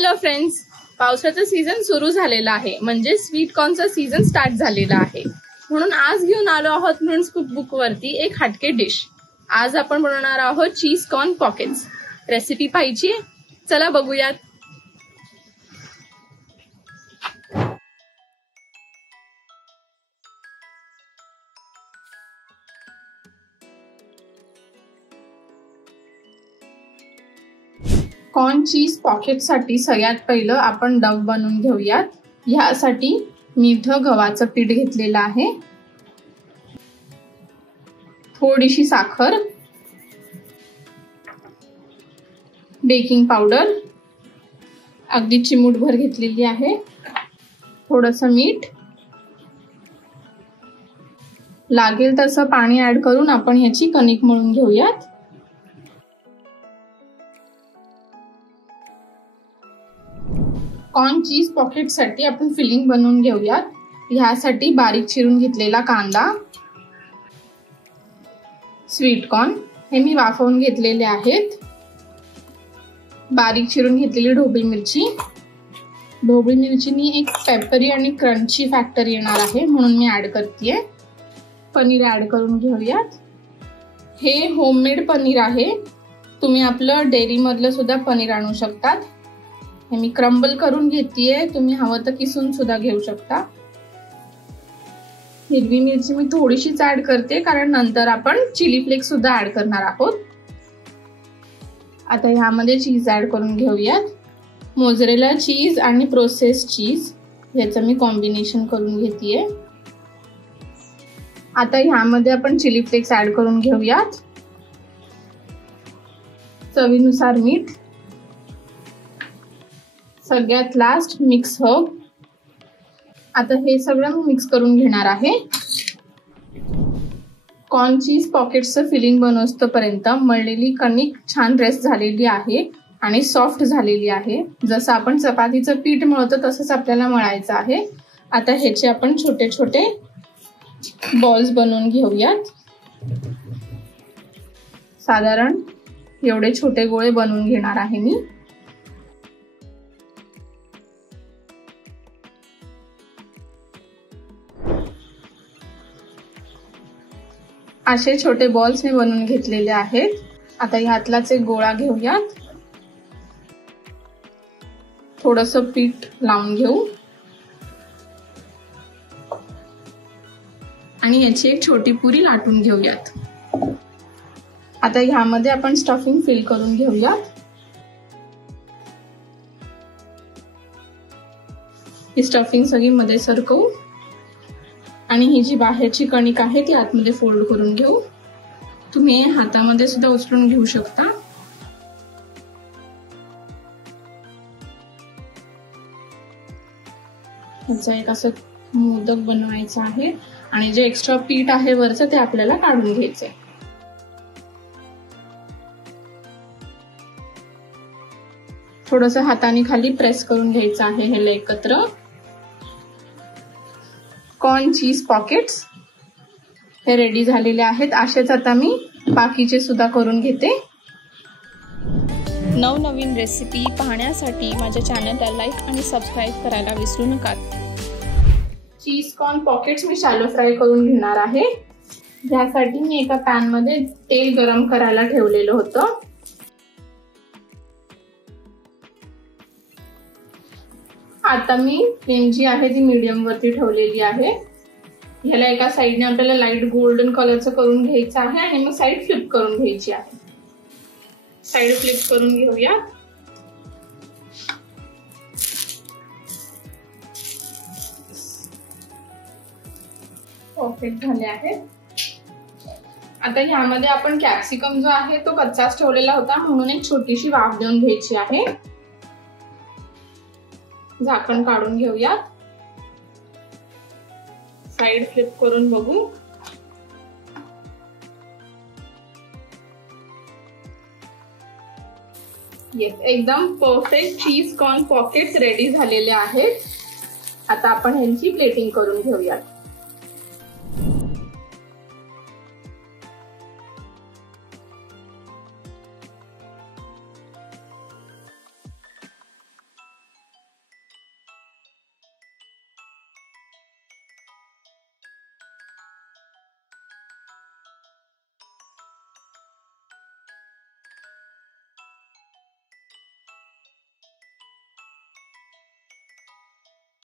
Hello friends, पावसाचा season सुरू झालेला आहे, म्हणजे स्वीट कॉर्नचा सीझन स्टार्ट झालेला आहे. म्हणून आज घेऊन आलो आहोत फ्रेंड्स कुकबुक वरती एक हटके डिश. आज आपण बनवणार आहोत चीज कॉर्न पॉकेट्स. रेसिपी पाहिजे? चला बघूयात. कॉर्न चीज पॉकेटसाठी सगळ्यात पहिलं आपण डव बनवून घेऊयात. ह्यासाठी मी इथं गव्हाचं पीठ घेतलेलं आहे, थोडीशी साखर, बेकिंग पावडर अगदी चिमूटभर घेतलेली आहे, थोडंसं मीठ, लागेल तसं पाणी ऍड करून आपण ह्याची कणिक मळून घेऊयात. कॉर्न चीज पॉकेटसाठी आपण फिलिंग बनवून घेऊयात. ह्यासाठी बारीक चिरून घेतलेला कांदा, स्वीट कॉर्न हे मी वाफवून घेतलेले आहेत, बारीक चिरून घेतलेली ढोबळी मिरची. ढोबळी मिरचीनी एक पेपरी आणि क्रंची फॅक्टर येणार आहे म्हणून मी ऍड करतेय. पनीर ऍड करून घेऊयात. हे होममेड पनीर आहे, तुम्ही आपलं डेअरी मधलं सुद्धा पनीर आणू शकतात. हे मी क्रम्बल करून घेतेय, तुम्ही हवं तर किसून सुद्धा घेऊ शकता. हिरवी मिरची मी थोडीशीच ऍड करते, कारण नंतर आपण चिली फ्लेक्स सुद्धा ऍड करणार आहोत. आता ह्यामध्ये चीज ऍड करून घेऊयात. मोझरेला चीज आणि प्रोसेस्ड चीज ह्याचं मी कॉम्बिनेशन करून घेतेय. आता ह्यामध्ये आपण चिली फ्लेक्स ऍड करून घेऊयात. चवीनुसार मीठ, सगळ्यात लास्ट मिक्स हर्ब. आता हे सगळं मी मिक्स करून घेणार आहे. कॉर्न चीज पॉकेट्सचं फिलिंग बनवस्तोपर्यंत मळलेली कणिक छान रेस्ट झालेली आहे आणि सॉफ्ट झालेली आहे. जसं आपण चपातीचं पीठ मळतो तसंच आपल्याला मळायचं आहे. आता ह्याचे आपण छोटे छोटे बॉल्स बनवून घेऊयात. साधारण एवढे छोटे गोळे बनवून घेणार आहे मी. असे छोटे बॉल्स मी बनवून घेतलेले आहेत. आता ह्यातलाच एक गोळा घेऊयात. थोडंसं पीठ लावून घेऊ आणि याची एक छोटी पुरी लाटून घेऊयात. आता ह्यामध्ये आपण स्टफिंग फिल करून घेऊयात. ही स्टफिंग सगळी मध्ये सरकवू आणि ही जी बाहेरची कणिक आहे ती आतमध्ये फोल्ड करून घेऊ. तुम्ही हातामध्ये सुद्धा उचलून घेऊ शकता. ह्याचा एक असं मोदक बनवायचा आहे आणि जे एक्स्ट्रा पीठ आहे वरचं ते आपल्याला काढून घ्यायचंय. थोडंसं हाताने खाली प्रेस करून घ्यायचं आहे हे एकत्र. कॉर्न चीज पॉकेट्स हे रेडी झालेले आहेत. असेच आता मी बाकीचे सुद्धा करून घेते. नवनवीन रेसिपी पाहण्यासाठी माझ्या चॅनलला लाईक आणि सबस्क्राईब करायला विसरू नका. चीज कॉर्न पॉकेट्स मी शॅलो फ्राय करून घेणार आहे. यासाठी मी एका पॅन मध्ये तेल गरम करायला ठेवलेलं होतं. आता मी फ्लेम जी आहे ती मीडियम वरती ठेवलेली आहे. ह्याला एका साइडने आपल्याला लाईट गोल्डन कलरचं करून घ्यायचं आहे आणि मग साइड फ्लिप करून घ्यायची आहे. साइड फ्लिप करून घेऊया. परफेक्ट झाले आहे. आता ह्यामध्ये आपण कॅप्सिकम जो आहे तो कच्चाच ठेवलेला होता म्हणून एक छोटीशी वाफ देऊन घ्यायची आहे. झाकण काढून घेऊया. साइड फ्लिप करून बघू. येस, एकदम perfect cheese corn pockets ready झालेले आहेत. आता आपण ह्यांची प्लेटिंग करून घेऊयात.